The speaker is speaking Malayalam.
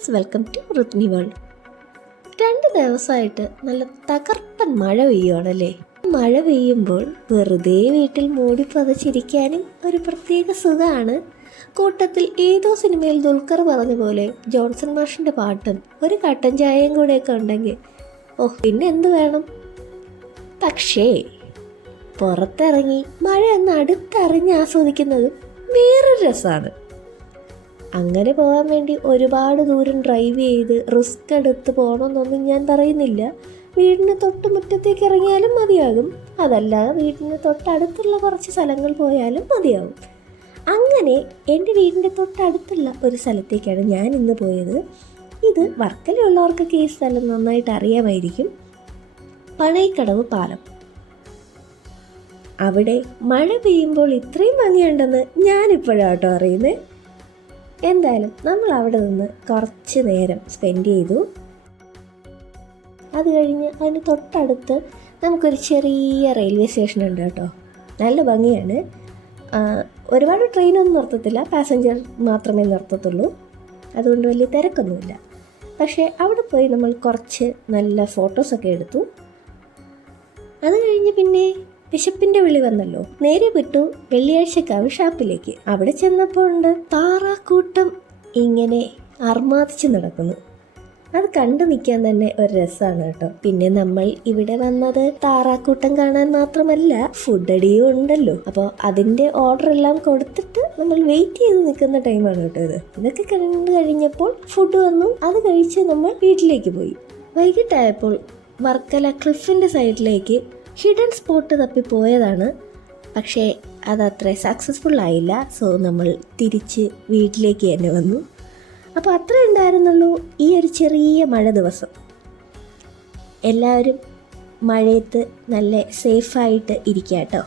Guys welcome to Rithni world. രണ്ട് ദിവസമായിട്ട് നല്ല തകർപ്പൻ മഴ പെയ്യുവാണല്ലേ? മഴ പെയ്യുമ്പോൾ വെറുതെ വീട്ടിൽ മൂടി പതച്ചിരിക്കാനും ഒരു പ്രത്യേക സുഖമാണ് കൂട്ടത്തിൽ ഏതോ സിനിമയിൽ ദുൽഖർ പറഞ്ഞ പോലെ ജോൺസൺ മാഷിന്റെ പാട്ടും ഒരു കട്ടൻ ചായയും കൂടെയൊക്കെ ഉണ്ടെങ്കിൽ ഓഹ് പിന്നെ എന്ത് വേണം? പക്ഷേ പുറത്തിറങ്ങി മഴ ഒന്ന് അടുത്തറിഞ്ഞ് ആസ്വദിക്കുന്നത് വേറൊരു രസമാണ്. അങ്ങനെ പോകാൻ വേണ്ടി ഒരുപാട് ദൂരം ഡ്രൈവ് ചെയ്ത് റിസ്ക് എടുത്ത് പോകണമെന്നൊന്നും ഞാൻ പറയുന്നില്ല. വീടിന് തൊട്ട് മുറ്റത്തേക്ക് ഇറങ്ങിയാലും മതിയാകും. അതല്ല വീടിന് തൊട്ടടുത്തുള്ള കുറച്ച് സ്ഥലങ്ങൾ പോയാലും മതിയാകും. അങ്ങനെ എന്റെ വീടിന്റെ തൊട്ടടുത്തുള്ള ഒരു സ്ഥലത്തേക്കാണ് ഞാൻ ഇന്ന് പോയത്. ഇത് വർക്കലുള്ളവർക്കൊക്കെ ഈ സ്ഥലം നന്നായിട്ട് അറിയാമായിരിക്കും. പഴയക്കടവ് പാലം. അവിടെ മഴ പെയ്യുമ്പോൾ ഇത്രയും ഭംഗിയുണ്ടെന്ന് ഞാനിപ്പോഴാട്ടോ അറിയുന്നത് എന്തായാലും നമ്മൾ അവിടെ നിന്ന് കുറച്ച് നേരം സ്പെൻഡ് ചെയ്തു. അത് കഴിഞ്ഞ് അതിന് തൊട്ടടുത്ത് നമുക്കൊരു ചെറിയ റെയിൽവേ സ്റ്റേഷൻ ഉണ്ട് കേട്ടോ. നല്ല ഭംഗിയാണ്. ഒരുപാട് ട്രെയിനൊന്നും നിർത്തത്തില്ല. പാസഞ്ചർ മാത്രമേ നിർത്തത്തുള്ളൂ. അതുകൊണ്ട് വലിയ തിരക്കൊന്നുമില്ല. പക്ഷേ അവിടെ പോയി നമ്മൾ കുറച്ച് നല്ല ഫോട്ടോസൊക്കെ എടുത്തു. അത് കഴിഞ്ഞ് പിന്നെ വിശപ്പിന്റെ വിളി വന്നല്ലോ. നേരെ വിട്ടു വെള്ളിയാഴ്ചക്കാവ് ഷാപ്പിലേക്ക്. അവിടെ ചെന്നപ്പോൾ ഉണ്ട് താറാക്കൂട്ടം ഇങ്ങനെ അർമാദിച്ചു നടക്കുന്നു. അത് കണ്ടു നിൽക്കാൻ തന്നെ ഒരു രസമാണ് കേട്ടോ. പിന്നെ നമ്മൾ ഇവിടെ വന്നത് താറാക്കൂട്ടം കാണാൻ മാത്രമല്ല ഫുഡ് അടിയും ഉണ്ടല്ലോ. അപ്പോൾ അതിന്റെ ഓർഡർ എല്ലാം കൊടുത്തിട്ട് നമ്മൾ വെയിറ്റ് ചെയ്ത് നിൽക്കുന്ന ടൈമാണ് കേട്ടോ ഇത്. ഇതൊക്കെ കണ്ടു കഴിഞ്ഞപ്പോൾ ഫുഡ് വന്നു. അത് കഴിച്ച് നമ്മൾ വീട്ടിലേക്ക് പോയി. വൈകിട്ടായപ്പോൾ വർക്കല ക്ലിഫിന്റെ സൈഡിലേക്ക് ഹിഡൻ സ്പോട്ട് തപ്പി പോയതാണ്. പക്ഷേ അതത്ര സക്സസ്ഫുൾ ആയില്ല. സോ നമ്മൾ തിരിച്ച് വീട്ടിലേക്ക് തന്നെ വന്നു. അപ്പോൾ അത്ര ഉണ്ടായിരുന്നുള്ളൂ ഈ ഒരു ചെറിയ മഴ ദിവസം. എല്ലാവരും മഴയത്ത് നല്ല സേഫായിട്ട് ഇരിക്കുക കേട്ടോ